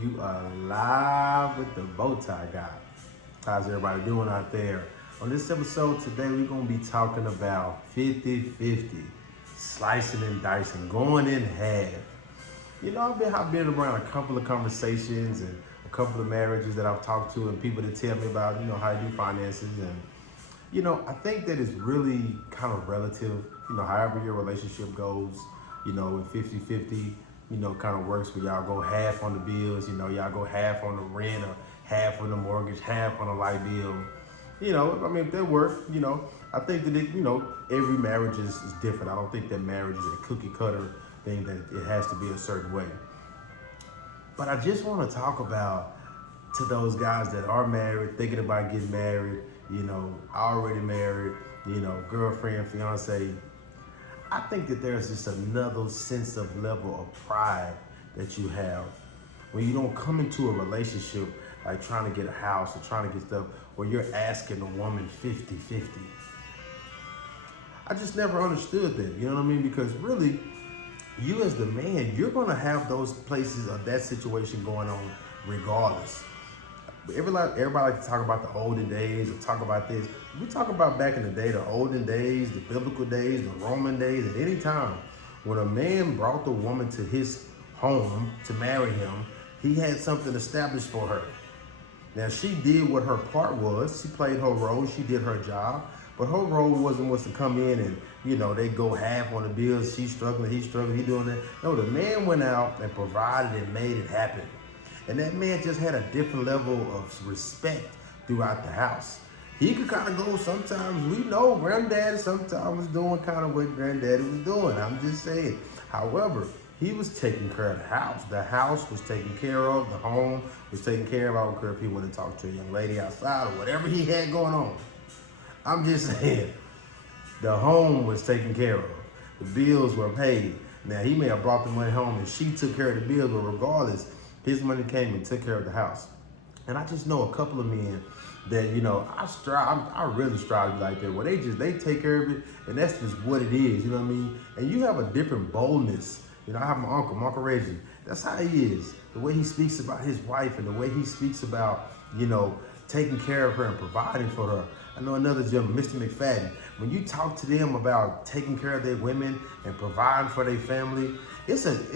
You are live with the bow tie guy. How's everybody doing out there? On this episode today, we're going to be talking about 50-50, slicing and dicing, going in half. You know, I've been around a couple of conversations and a couple of marriages that I've talked to and people that tell me about, how you do finances. And, I think that it's really kind of relative, however your relationship goes, with 50-50, kind of works where y'all go half on the bills, y'all go half on the rent or half on the mortgage, half on the light bill. If that works, I think that every marriage is different. I don't think that marriage is a cookie cutter thing that it has to be a certain way. But I just want to talk about to those guys that are married, thinking about getting married, already married, girlfriend, fiance. I think that there's just another sense of level of pride that you have when you don't come into a relationship like trying to get a house or trying to get stuff where you're asking a woman 50-50. I just never understood that, you know what I mean? Because really, you as the man, you're gonna have those places of that situation going on regardless. Everybody like to talk about the olden days or talk about this. We talk about back in the day, the olden days, the biblical days, the Roman days, at any time. When a man brought the woman to his home to marry him, he had something established for her. Now, she did what her part was. She played her role. She did her job. But her role was to come in and, they go half on the bills. She's struggling, he's struggling, he's doing that. No, the man went out and provided and made it happen. And that man just had a different level of respect throughout the house. He could kind of go sometimes, we know granddaddy sometimes was doing kind of what granddaddy was doing. I'm just saying. However, he was taking care of the house. The house was taken care of. The home was taken care of. I don't care if he wanted to talk to a young lady outside or whatever he had going on. I'm just saying, the home was taken care of. The bills were paid. Now, he may have brought the money home and she took care of the bills, but regardless, his money came and took care of the house. And I just know a couple of men that, I really strive to be like that, where they take care of it, and that's just what it is, you know what I mean? And you have a different boldness. I have my Uncle Reggie. That's how he is. The way he speaks about his wife and the way he speaks about, taking care of her and providing for her. I know another gentleman, Mr. McFadden. When you talk to them about taking care of their women and providing for their family, it's an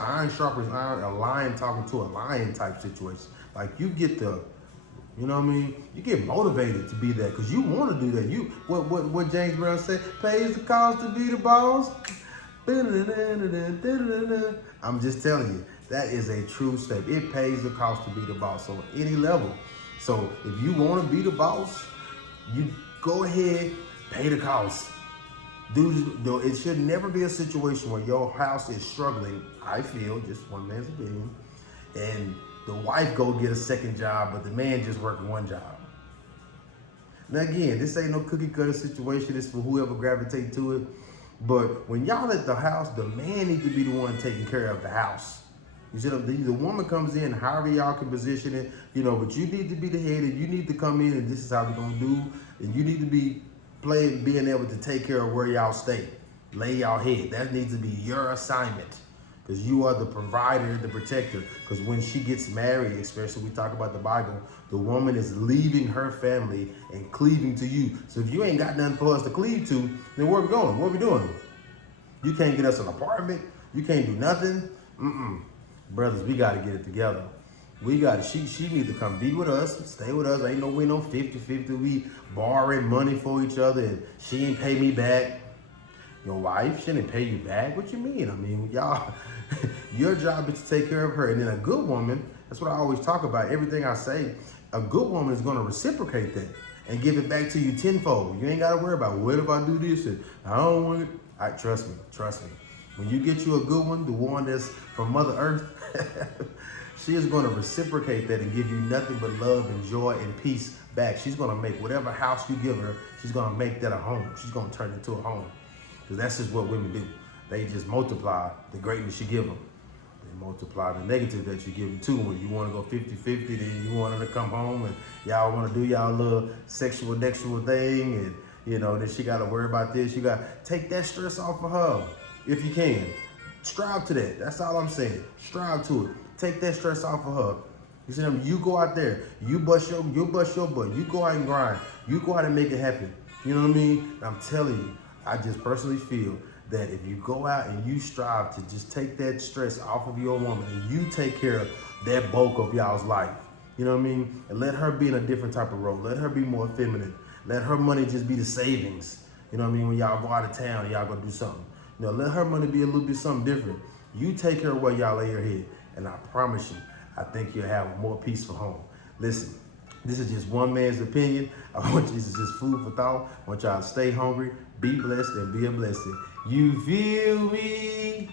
iron sharpens iron, a lion talking to a lion type situation. Like you get you get motivated to be that because you want to do that. What James Brown said, pays the cost to be the boss. I'm just telling you, that is a true statement. It pays the cost to be the boss on any level. So if you want to be the boss, you go ahead, pay the cost. It should never be a situation where your house is struggling, I feel, just one man's opinion, and the wife go get a second job, but the man just working one job. Now again, this ain't no cookie cutter situation. It's for whoever gravitate to it. But when y'all at the house, the man needs to be the one taking care of the house. You see, the woman comes in, however y'all can position it, but you need to be the head and you need to come in and this is how we're gonna do. And you need to be being able to take care of where y'all stay. Lay y'all head. That needs to be your assignment. Because you are the provider, the protector. Because when she gets married, especially we talk about the Bible, the woman is leaving her family and cleaving to you. So if you ain't got nothing for us to cleave to, then where we going? What we doing? You can't get us an apartment. You can't do nothing. Brothers, we got to get it together. She need to come be with us, stay with us. Ain't no way no 50-50. We borrowing money for each other and she ain't pay me back. Your wife, she didn't pay you back. What you mean? Y'all, your job is to take care of her. And then a good woman, that's what I always talk about. Everything I say, a good woman is going to reciprocate that and give it back to you tenfold. You ain't got to worry about what if I do this and I don't want it. Trust me. When you get you a good one, the one that's from Mother Earth, she is going to reciprocate that and give you nothing but love and joy and peace back. She's going to make whatever house you give her, she's going to make that a home. She's going to turn it into a home. Because that's just what women do. They just multiply the greatness you give them. They multiply the negative that you give them too. When you want to go 50-50, then you want them to come home and y'all want to do y'all little sexual thing. And, then she got to worry about this. You got to take that stress off of her if you can. Strive to that. That's all I'm saying. Strive to it. Take that stress off of her. You see what I mean? You go out there, you bust your butt. You go out and grind. You go out and make it happen. You know what I mean? And I'm telling you, I just personally feel that if you go out and you strive to just take that stress off of your woman and you take care of that bulk of y'all's life, you know what I mean? And let her be in a different type of role. Let her be more feminine. Let her money just be the savings. You know what I mean? When y'all go out of town and y'all go do something. You know, let her money be a little bit something different. You take care of where y'all lay your head. And I promise you, I think you'll have a more peaceful home. Listen, this is just one man's opinion. I want you, this is just food for thought. I want y'all to stay hungry, be blessed, and be a blessing. You feel me?